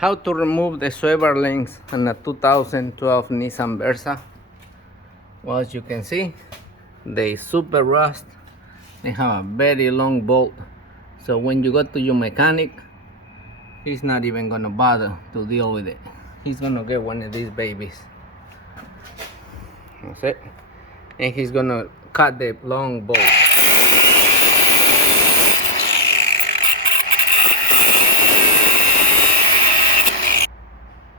How to remove the swivel links on a 2012 Nissan Versa. Well, as you can see, they super rust. They have a very long bolt, so when you go to your mechanic, he's not even gonna bother to deal with it. He's gonna get one of these babies. That's it. And he's gonna cut the long bolt.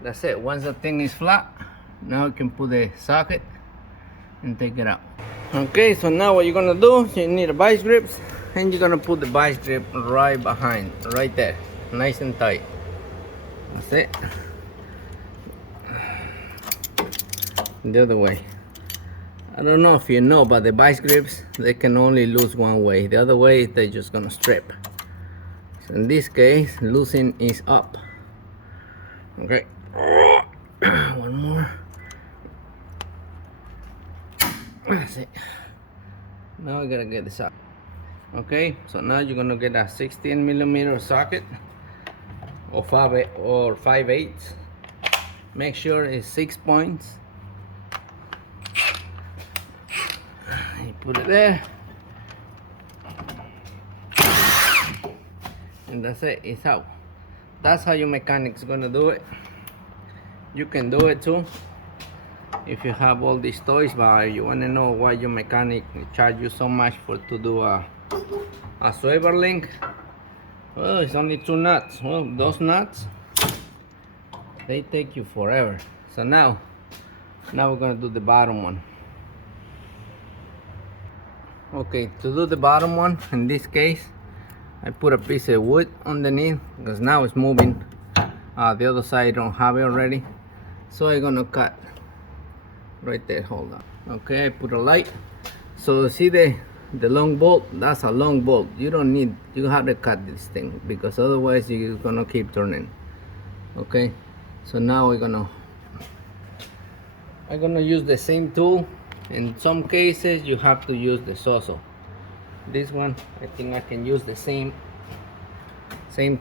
That's it. Once the thing is flat, now you can put the socket and take it out. Okay, so now what you're gonna do, you need a vice grips, and you're gonna put the vice grip right behind, right there, nice and tight. That's it. The other way. I don't know if you know, but the vice grips, they can only lose one way. The other way, they're just gonna strip. So in this case, loosen is up. Okay. One more. That's it. Now I gotta get the socket. Okay, so now you're gonna get a 16mm socket or 5/8. Make sure it's 6 points. You put it there, and that's it. It's out. That's how your mechanic's gonna do it. You can do it too if you have all these toys, but you want to know why your mechanic charge you so much for to do a swivel link. Well, it's only 2 nuts. Well, those nuts, they take you forever. So now we're gonna do the bottom one. Okay, to do the bottom one, in this case, I put a piece of wood underneath because now it's moving. The other side I don't have it already, so I'm gonna cut right there. Hold on. Okay, I put a light. So see the long bolt, that's a long bolt. You have to cut this thing because otherwise you're gonna keep turning. Okay, so now I'm gonna use the same tool. In some cases you have to use the saw. This one, I think I can use the same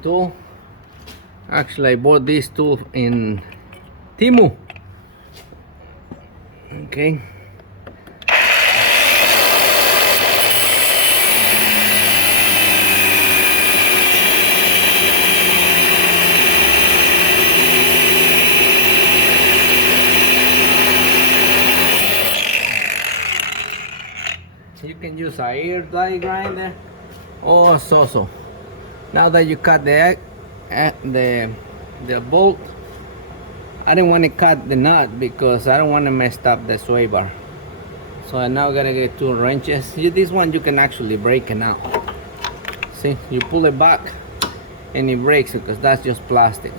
tool. Actually, I bought this tool in Temu. Okay. You can use a ear die grinder or a saw. Now that you cut the bolt, I didn't want to cut the nut because I don't want to mess up the sway bar. So I now gotta get 2 wrenches. This one you can actually break it out. See, you pull it back and it breaks because that's just plastic.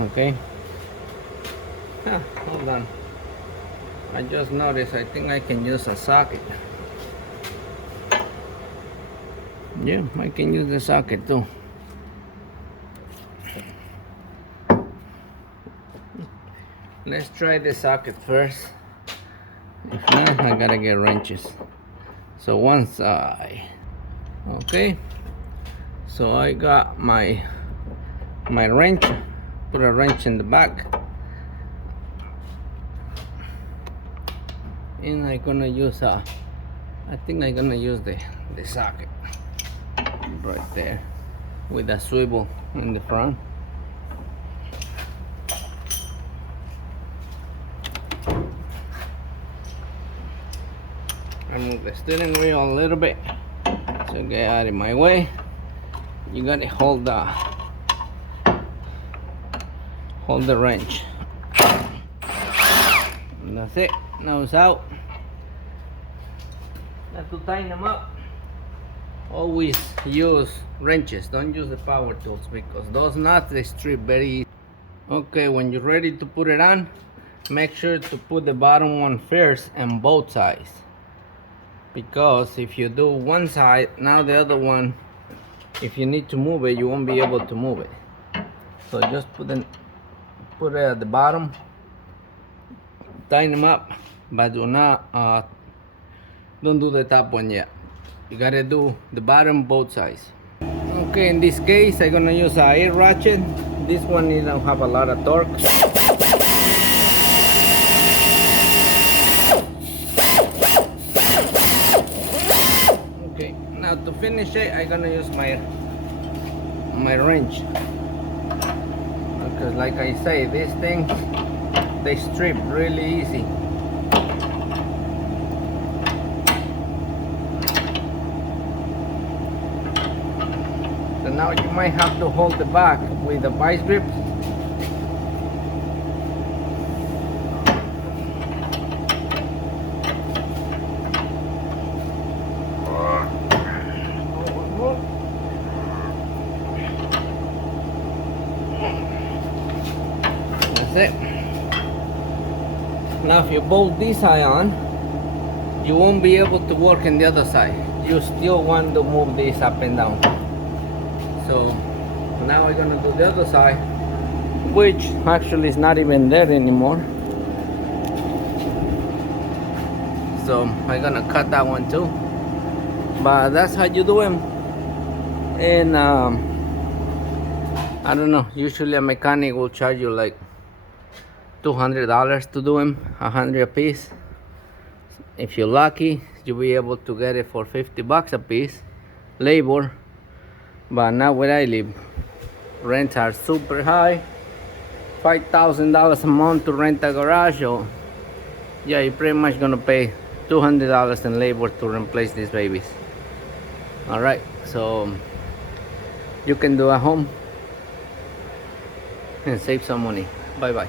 Okay. Hold on. I just noticed I think I can use a socket. Yeah, I can use the socket too. Let's try the socket first. If not, I gotta get wrenches. So one side. Okay. So I got my wrench. Put a wrench in the back. And I'm gonna use I think I'm gonna use the socket right there with a swivel in the front. I move the steering wheel a little bit so get out of my way. You gotta hold the wrench. And that's it. Now it's out. Now to tighten them up, always use wrenches. Don't use the power tools because those nuts they strip very easy. Okay, when you're ready to put it on, make sure to put the bottom one first and both sides. Because if you do one side, now the other one, if you need to move it, you won't be able to move it. So just put it at the bottom, tighten them up, but don't do the top one yet. You gotta do the bottom both sides. Okay, in this case I'm gonna use a air ratchet This one don't have a lot of torque. Okay, now to finish it, I'm gonna use my wrench, because like I say, these things, they strip really easy. So now you might have to hold the back with the vice grip. That's it. Now if you bolt this side on, you won't be able to work on the other side. You still want to move this up and down. So now we're gonna do the other side, which actually is not even there anymore. So I'm gonna cut that one too. But that's how you do them. And I don't know, usually a mechanic will charge you like $200 to do them, 100 a piece. If you're lucky, you'll be able to get it for 50 bucks a piece, labor. But not where I live, rents are super high. $5,000 a month to rent a garage, or yeah, you're pretty much gonna pay $200 in labor to replace these babies. All right, so you can do at home and save some money. Bye bye.